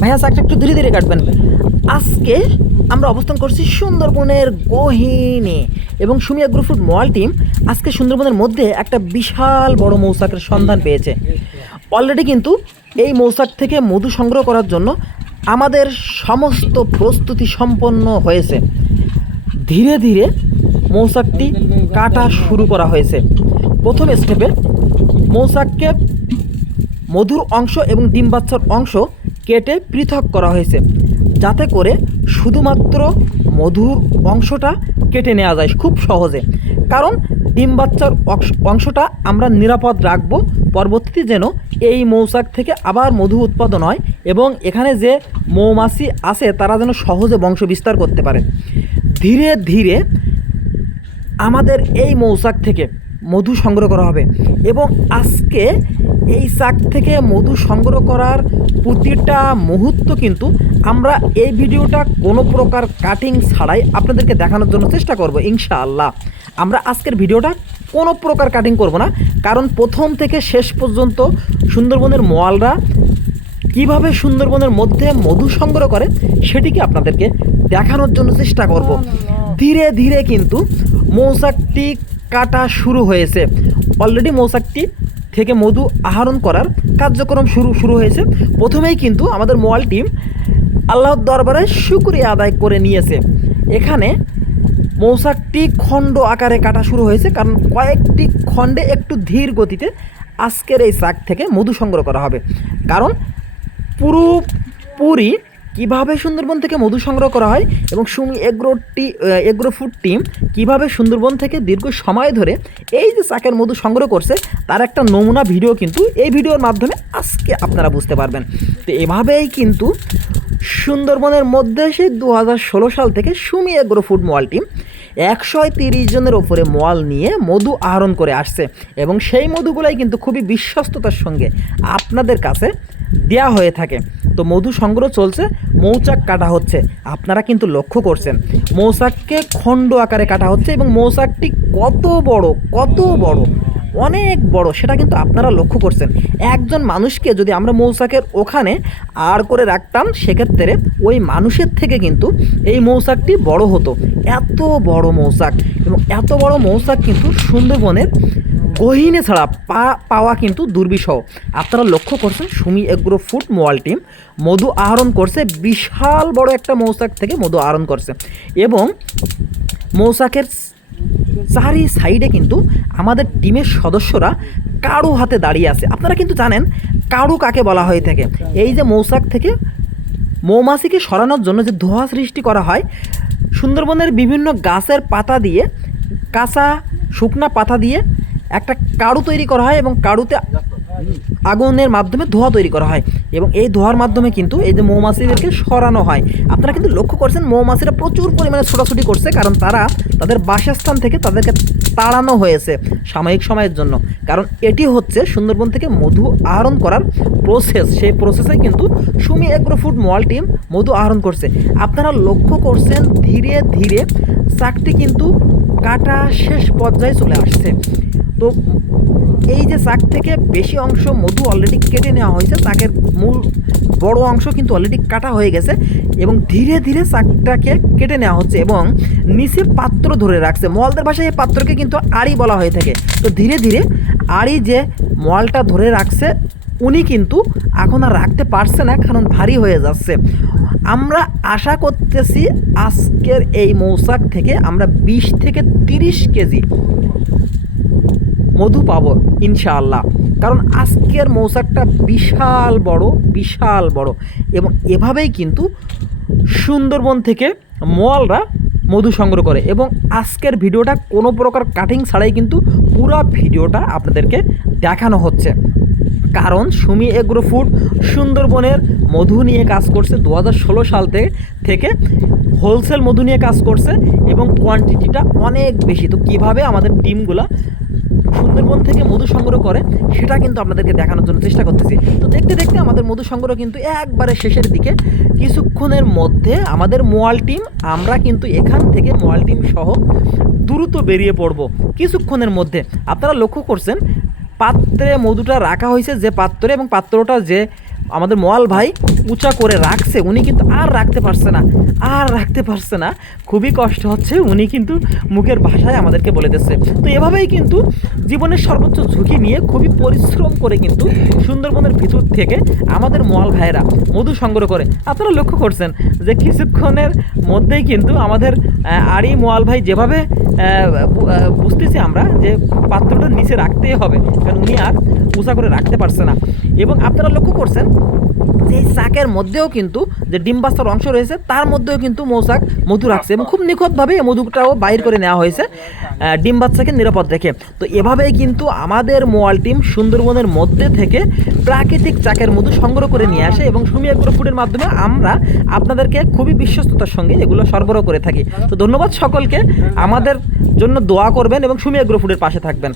ভাইয়া চাকটা একটু ধীরে ধীরে কাটবেন। আজকে আমরা অবস্থান করছি সুন্দরবনের গহীনে এবং সুমি এগ্রো ফুড মল টিম আজকে সুন্দরবনের মধ্যে একটা বিশাল বড় মৌচাকের সন্ধান পেয়েছে। অলরেডি কিন্তু এই মৌচাক থেকে মধু সংগ্রহ করার জন্য আমাদের সমস্ত প্রস্তুতি সম্পন্ন হয়েছে। ধীরে ধীরে মৌচাকটি কাটা শুরু করা হয়েছে। প্রথম স্টেপে মৌচাককে মধুর অংশ এবং ডিম বাচ্চার অংশ কেটে পৃথক করা হয়েছে, যাতে করে শুধুমাত্র মধুর অংশটা কেটে নেওয়া যায় খুব সহজে। কারণ ডিম বাচ্চার অংশটা আমরা নিরাপদ রাখবো, পরবর্তীতে যেন এই মৌচাক থেকে আবার মধু উৎপাদন হয় এবং এখানে যে মৌমাছি আছে তারা যেন সহজে বংশ বিস্তার করতে পারে। ধীরে ধীরে আমাদের এই মৌচাক থেকে মধু সংগ্রহ করা হবে এবং আজকে এই চাক থেকে মধু সংগ্রহ করার প্রতিটা মুহূর্ত কিন্তু আমরা এই ভিডিওটা কোনো প্রকার কাটিং ছাড়াই আপনাদেরকে দেখানোর জন্য চেষ্টা করব ইনশাআল্লাহ। আমরা আজকের ভিডিওটা কোনো প্রকার কাটিং করব না, কারণ প্রথম থেকে শেষ পর্যন্ত সুন্দরবনের মোয়ালরা কিভাবে সুন্দরবনের মধ্যে মধু সংগ্রহ করে সেটিকে আপনাদেরকে দেখানোর জন্য চেষ্টা করব। ধীরে ধীরে কিন্তু মৌচাকটি কাটা শুরু হয়েছে। অলরেডি মৌচাকটি থেকে মধু আহরণ করার কার্যক্রম শুরু হয়েছে। প্রথমেই কিন্তু আমাদের মোয়াল টিম আল্লাহর দরবারে শুকরিয়া আদায় করে নিয়েছে। এখানে মৌচাকটি খণ্ড আকারে কাটা শুরু হয়েছে, কারণ কয়েকটি খণ্ডে একটু ধীর গতিতে আজকের এই চাক থেকে মধু সংগ্রহ করা হবে। কারণ পুরোপুরি কীভাবে সুন্দরবন থেকে মধু সংগ্রহ করা হয় এবং সুমি এগ্রো ফুড টিম কীভাবে সুন্দরবন থেকে দীর্ঘ সময় ধরে এই যে চাকের মধু সংগ্রহ করছে তার একটা নমুনা ভিডিও কিন্তু এই ভিডিওর মাধ্যমে আজকে আপনারা বুঝতে পারবেন। তো এভাবেই কিন্তু সুন্দরবনের মধ্যে সেই 2016 সাল থেকে সুমি এগ্রো ফুড মল টিম 130 জনের ওপরে মল নিয়ে মধু আহরণ করে আসছে এবং সেই মধুগুলাই কিন্তু খুবই বিশ্বস্ততার সঙ্গে আপনাদের কাছে দেয়া হয়ে থাকে। তো মধু সংগ্রহ চলছে, মৌচাক কাটা হচ্ছে। আপনারা কিন্তু লক্ষ্য করছেন মৌচাককে খণ্ড আকারে কাটা হচ্ছে এবং মৌচাকটি কত বড় অনেক বড় সেটা কিন্তু আপনারা লক্ষ্য করছেন। একজন মানুষকে যদি আমরা মৌচাকের ওখানে আর করে রাখতাম সেক্ষেত্রে ওই মানুষের থেকে কিন্তু এই মৌচাকটি বড় হতো। এত বড় মৌচাক এবং এত বড় মৌচাক কিন্তু সুন্দরবনের গহীনে ছাড়া পাওয়া কিন্তু দুর্বিষহ। আপনারা লক্ষ্য করছেন সুমি এগ্রো ফুড মোয়াল টিম মধু আহরণ করছে, বিশাল বড় একটা মৌচাক থেকে মধু আহরণ করছে এবং মৌচাকের চারি সাইডে কিন্তু আমাদের টিমের সদস্যরা কারু হাতে দাঁড়িয়ে আছে। আপনারা কিন্তু জানেন কারু কাকে বলা হয়ে থাকে। এই যে মৌচাক থেকে মৌমাছিকে সরানোর জন্য যে ধোঁয়া সৃষ্টি করা হয়, সুন্দরবনের বিভিন্ন গাছের পাতা দিয়ে, কাঁচা শুকনা পাতা দিয়ে একটা কারু তৈরি করা হয় এবং কারুতে আগুনের মাধ্যমে ধোঁয়া তৈরি করা হয় এবং এই ধোঁয়ার মাধ্যমে কিন্তু এই যে মৌমাছিদেরকে সরানো হয়। আপনারা কিন্তু লক্ষ্য করছেন মৌমাছিরা প্রচুর পরিমাণে ছোটাছুটি করছে, কারণ তারা তাদের বাসস্থান থেকে তাদেরকে তাড়ানো হয়েছে সাময়িক সময়ের জন্য। কারণ এটি হচ্ছে সুন্দরবন থেকে মধু আহরণ করার প্রসেস। সেই প্রসেসে কিন্তু সুমি এগ্রো ফুড মল টিম মধু আহরণ করছে। আপনারা লক্ষ্য করছেন ধীরে ধীরে চাকটি কিন্তু কাটা শেষ পর্যায়ে চলে আসছে। তো এই যে চাক থেকে বেশি অংশ মধু অলরেডি কেটে নেওয়া হয়েছে, চাকের মূল বড় অংশ কিন্তু অলরেডি কাটা হয়ে গেছে এবং ধীরে ধীরে চাকটাকে কেটে নেওয়া হচ্ছে এবং নিচে পাত্র ধরে রাখছে। মলদের ভাষায় এই পাত্রকে কিন্তু আড়ি বলা হয়ে থাকে। তো ধীরে ধীরে আড়ি যে মলটা ধরে রাখছে উনি কিন্তু এখন আর রাখতে পারছে না, কারণ ভারী হয়ে যাচ্ছে। আমরা আশা করতেছি আজকের এই মৌচাক থেকে আমরা 20 থেকে 30 কেজি মধু পাবো ইনশাআল্লাহ। কারণ আজকের মৌচাকটা বিশাল বড় এবং এভাবেই কিন্তু সুন্দরবন থেকে মোয়ালরা মধু সংগ্রহ করে এবং আজকের ভিডিওটা কোনো প্রকার কাটিং ছাড়াই কিন্তু পুরো ভিডিওটা আপনাদেরকে দেখানো হচ্ছে। কারণ সুমি এগ্রো ফুড সুন্দরবনের মধু নিয়ে কাজ করছে 2016 সাল থেকে হোলসেল মধু নিয়ে কাজ করছে এবং কোয়ান্টিটিটা অনেক বেশি। তো কীভাবে আমাদের টিমগুলা সুন্দরবন থেকে মধু সংগ্রহ করে সেটা কিন্তু আপনাদেরকে দেখানোর জন্য চেষ্টা করতেছি। তো দেখতে দেখতে আমাদের মধু সংগ্রহ কিন্তু একবারে শেষের দিকে। কিছুক্ষণের মধ্যে আমাদের মোয়াল টিম আমরা কিন্তু এখান থেকে মোয়াল টিম সহ দ্রুত বেরিয়ে পড়ব কিছুক্ষণের মধ্যে। আপনারা লক্ষ্য করছেন পাত্রে মধুটা রাখা হয়েছে যে পাত্রে, এবং পাত্রটা যে আমাদের মোয়াল ভাই উঁচা করে রাখছে, উনি কিন্তু আর রাখতে পারছে না, খুবই কষ্ট হচ্ছে, উনি কিন্তু মুখের ভাষায় আমাদেরকে বলে দিচ্ছে। তো এভাবেই কিন্তু জীবনের সর্বোচ্চ ঝুঁকি নিয়ে খুবই পরিশ্রম করে কিন্তু সুন্দরবনের ভিতর থেকে আমাদের মোয়াল ভাইয়েরা মধু সংগ্রহ করে। আপনারা লক্ষ্য করছেন যে কিছুক্ষণের মধ্যেই কিন্তু আমাদের আড়ি মোয়াল ভাই যেভাবে বুঝতেছি আমরা যে পাত্রটা নিচে রাখতেই হবে, কারণ উনি আর উঁচা করে রাখতে পারছে না। এবং আপনারা লক্ষ্য করছেন যে এই চাকের মধ্যেও কিন্তু যে ডিম বাচ্চার অংশ রয়েছে তার মধ্যেও কিন্তু মৌচাক মধু রাখছে এবং খুব নিখুঁতভাবে এই মধুটাও বাইর করে নেওয়া হয়েছে ডিম বাচ্চাকে নিরাপদ রেখে। তো এভাবেই কিন্তু আমাদের মোয়াল টিম সুন্দরবনের মধ্যে থেকে প্রাকৃতিক চাকের মধু সংগ্রহ করে নিয়ে আসে এবং সুমি এগ্রো ফুডের মাধ্যমে আমরা আপনাদেরকে খুবই বিশ্বস্ততার সঙ্গে এগুলো সরবরাহ করে থাকি। তো ধন্যবাদ সকলকে, আমাদের জন্য দোয়া করবেন এবং সুমি এগ্রো ফুডের পাশে থাকবেন।